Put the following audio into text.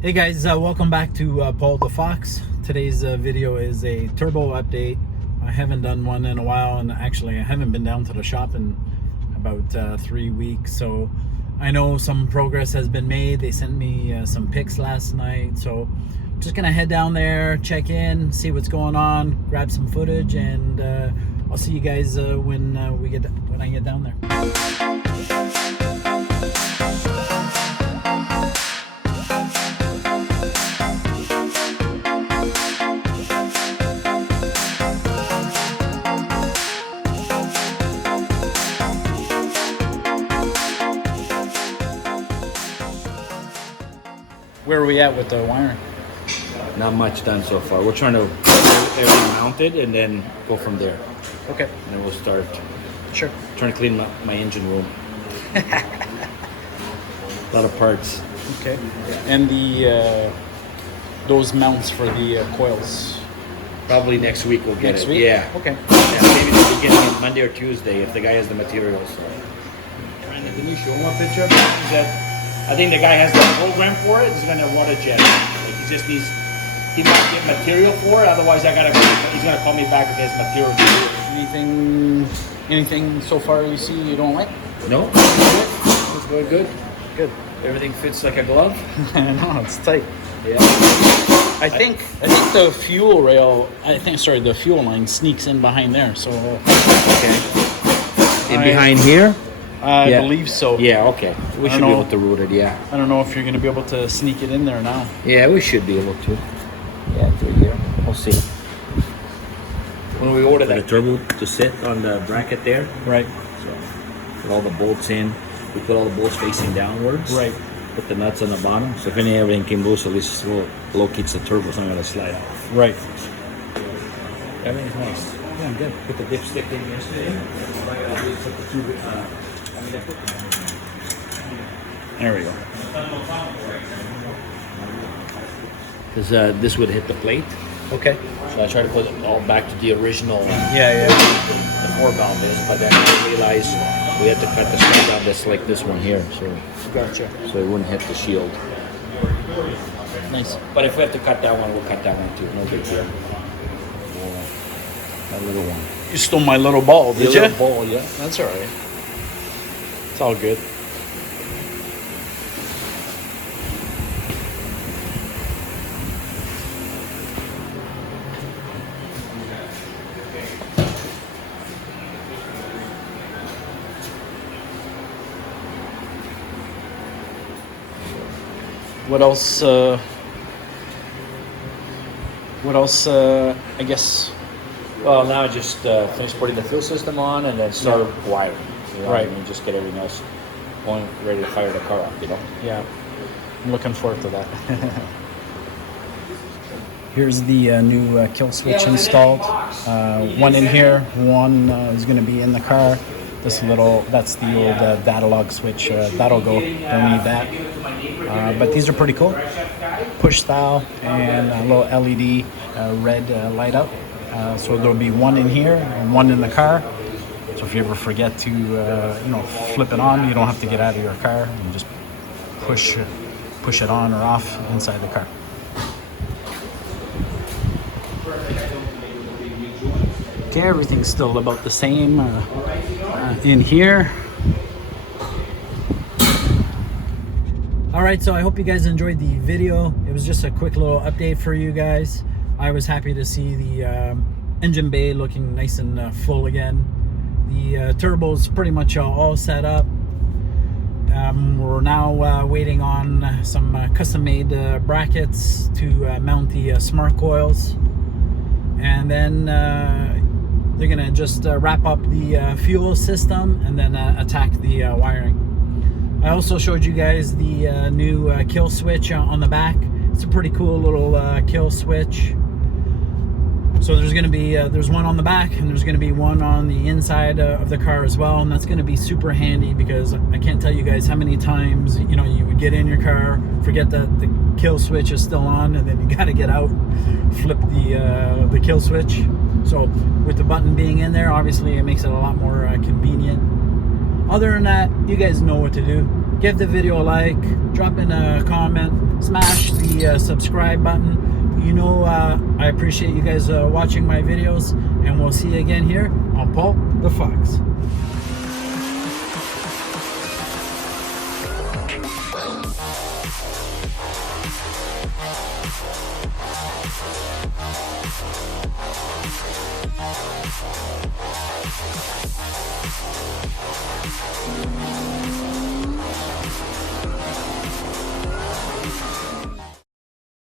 Hey guys, welcome back to Paul DaFox. Today's video is a turbo update. I haven't done one in a while, and actually I haven't been down to the shop in about 3 weeks, so I know some progress has been made. They sent me some pics last night, so I'm just gonna head down there, check in, see what's going on, grab some footage, and I'll see you guys when I get down there. Where are we at with the wiring? Not much done so far. We're trying to get everything mounted and then go from there. Okay. And then we'll start. Sure. Trying to clean my engine room. A lot of parts. Okay. And the those mounts for the coils. Probably next week we'll get Next it. week? Yeah. Okay. Yeah, maybe the beginning of Monday or Tuesday if the guy has the materials. Can you show him a picture of that? I think the guy has the program for it. He's gonna water jet. Like he just needs. He might get material for it. Otherwise, he's gonna call me back if he has material. Anything so far you see you don't like? No. It's going good. Good. Everything fits like a glove. No, it's tight. Yeah. I think the fuel rail. The fuel line sneaks in behind there. So. Okay. And behind here. I believe so. Yeah, okay. We should be able to route it, yeah. I don't know if you're going to be able to sneak it in there now. Yeah, we should be able to. Yeah, through here. We'll see. When we order the turbo to sit on the bracket there. Right. So, put all the bolts in. We put all the bolts facing downwards. Right. Put the nuts on the bottom. So if everything came loose, at least it locates the turbo. It's not going to slide out. Right. Everything's nice. Yeah, good. Put the dipstick in yesterday. Put the tube There we go. Because this would hit the plate. Okay. So I tried to put it all back to the original. Yeah. The 4-valve is, but then I realized we had to cut the stuff down just like this one here, so Gotcha. so it wouldn't hit the shield. Nice. But if we have to cut that one, we'll cut that one too. No big deal. That little one. You stole my little ball, did you? Little ball, yeah. That's all right. It's all good. What else? I guess. Well, now I just finish putting the fuel system on and then start wiring. You know, Right. And just get everything else going, ready to fire the car up, you know? Yeah, I'm looking forward to that. Here's the new kill switch installed. One in here, one is going to be in the car. That's the old data log switch. That'll go. Don't need that. But these are pretty cool. Push style and a little LED red light up. So there'll be one in here and one in the car. So if you ever forget to, flip it on, you don't have to get out of your car and just push it on or off inside the car. Okay, everything's still about the same in here. All right, so I hope you guys enjoyed the video. It was just a quick little update for you guys. I was happy to see the engine bay looking nice and full again. The turbo's pretty much all set up. We're now waiting on some custom-made brackets to mount the smart coils, and then they're gonna just wrap up the fuel system and then attack the wiring. I also showed you guys the new kill switch on the back. It's a pretty cool little kill switch. So there's going to be there's one on the back and there's going to be one on the inside of the car as well, and that's going to be super handy because I can't tell you guys how many times you would get in your car, forget that the kill switch is still on, and then you got to get out, flip the kill switch. So with the button being in there, obviously it makes it a lot more convenient. Other than that, you guys know what to do. give the video a like, drop in a comment, smash the subscribe button. You know, I appreciate you guys watching my videos, and we'll see you again here on Paul the Fox.